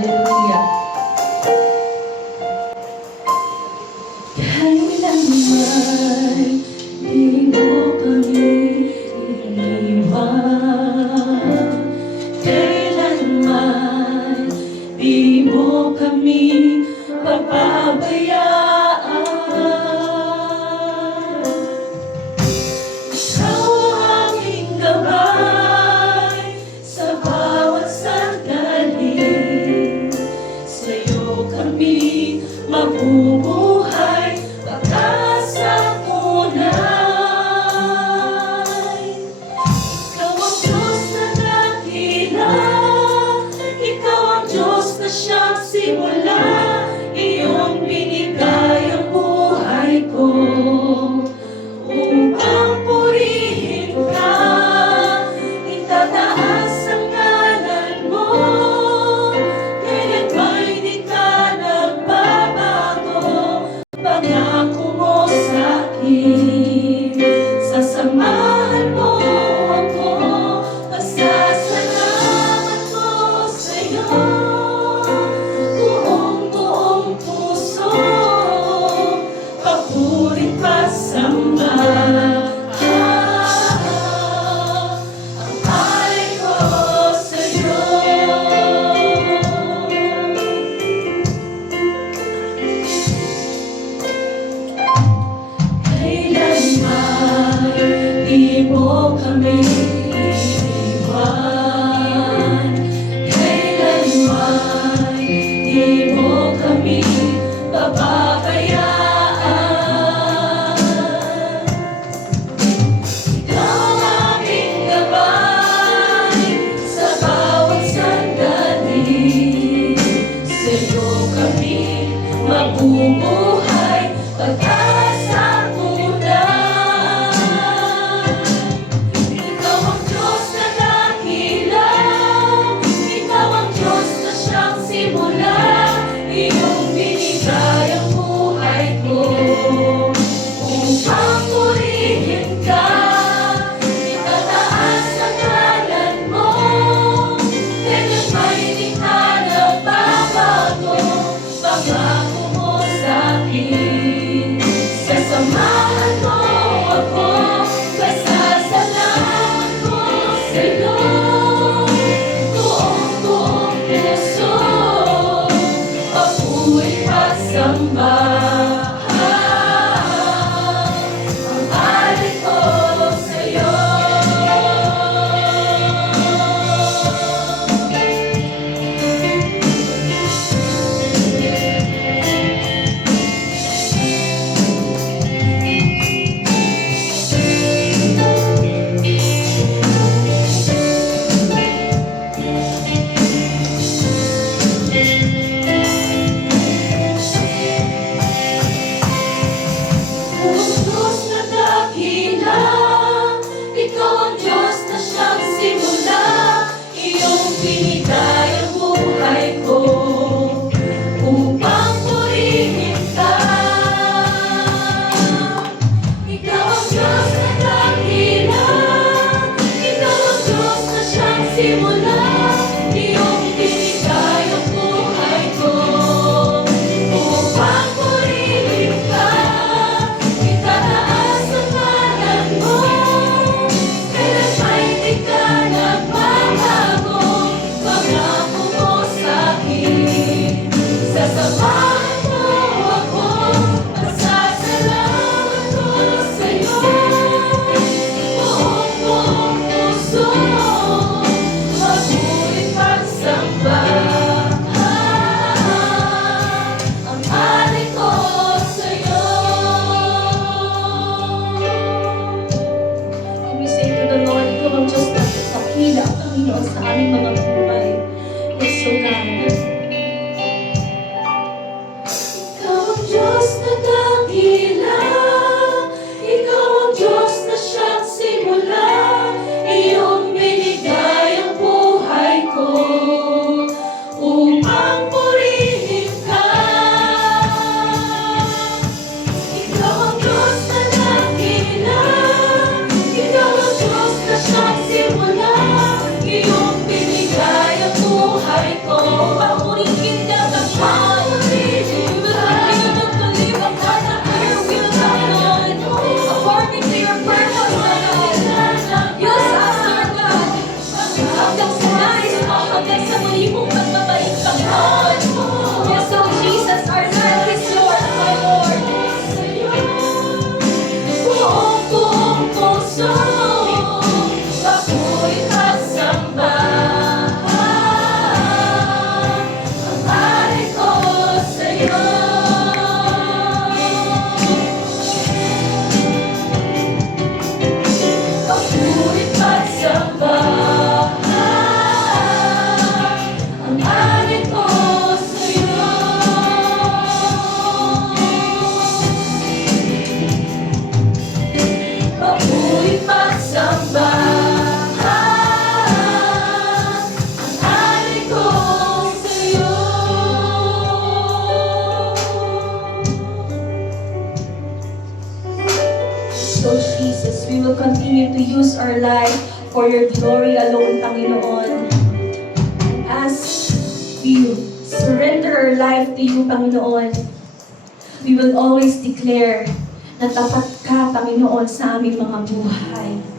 Hallelujah. Kailanman di mo kami iniwan. Kailanman di mo kami papabayaan. Ikaw ang aming gabay sa bawat sandali. Sa'yo kami mabubuhay pag-asa tunay. Ikaw ang Diyos na dakila, Ikaw ang Diyos na siyang simula. Iyong binigay ang buhay ko upang purihin ka. Itataas ang ngalan mo, kaya't may di ka nagbabago. Pangako mo sa'kin, sasamahan mo ako. Pasasalamat ko sa'yo, buong puso. Papuri pasamba, ang alay ko sa'yo. Kailanman di mo kami iiwan. Kailanman di mo kami pababayaan. Ikaw ang aming gabay sa bawat sandali. Sa'yo kami mabubuhay pag-asa tunay. Ikaw ang Diyos na dakila, Ikaw ang Diyos na siyang simula. Iyong binigay ang buhay ko upang purihin ka. Itataas ang ngalan mo, kaya't may di ka nagbabago. Pangako mo sa'kin, sasamahan mo ako. Pasasalamat ko sa'yo, buong puso. Papuri pasamba, ang alay ko sa'yo. Diyos na dakila, Ikaw ang Diyos na siyang simula. Iyong binigay ang buhay ko upang purihin ka. Ikaw ang Diyos na dakila, Ikaw ang Diyos na siyang simula. Iyong binigay ang buhay ko upang purihin ka. Itataas ang ngalan mo, kailan may di ka nagbabago. Pangako mo sa'kin, sasamahan mo ako. Pasasalamat ko sa'yo, buong puso. Papuri pagsamba, ang alay ko sa'yo. We say to the Lord, Ikaw ang Diyos na dakila, Panginoon, sa aming mga buhay. Yes, so God. Ikaw ang Diyos na dakila, Ikaw ang Diyos na siyang simula. Iyong binigay ang buhay ko upang purihin ka. Ikaw ang Diyos na dakila, Ikaw ang Diyos na siyang simula. Iyong binigay ang buhay ko. Jesus. We will continue to use our life for your glory alone, Panginoon. And as we surrender our life to you, Panginoon, we will always declare na tapat ka, Panginoon, sa aming mga buhay.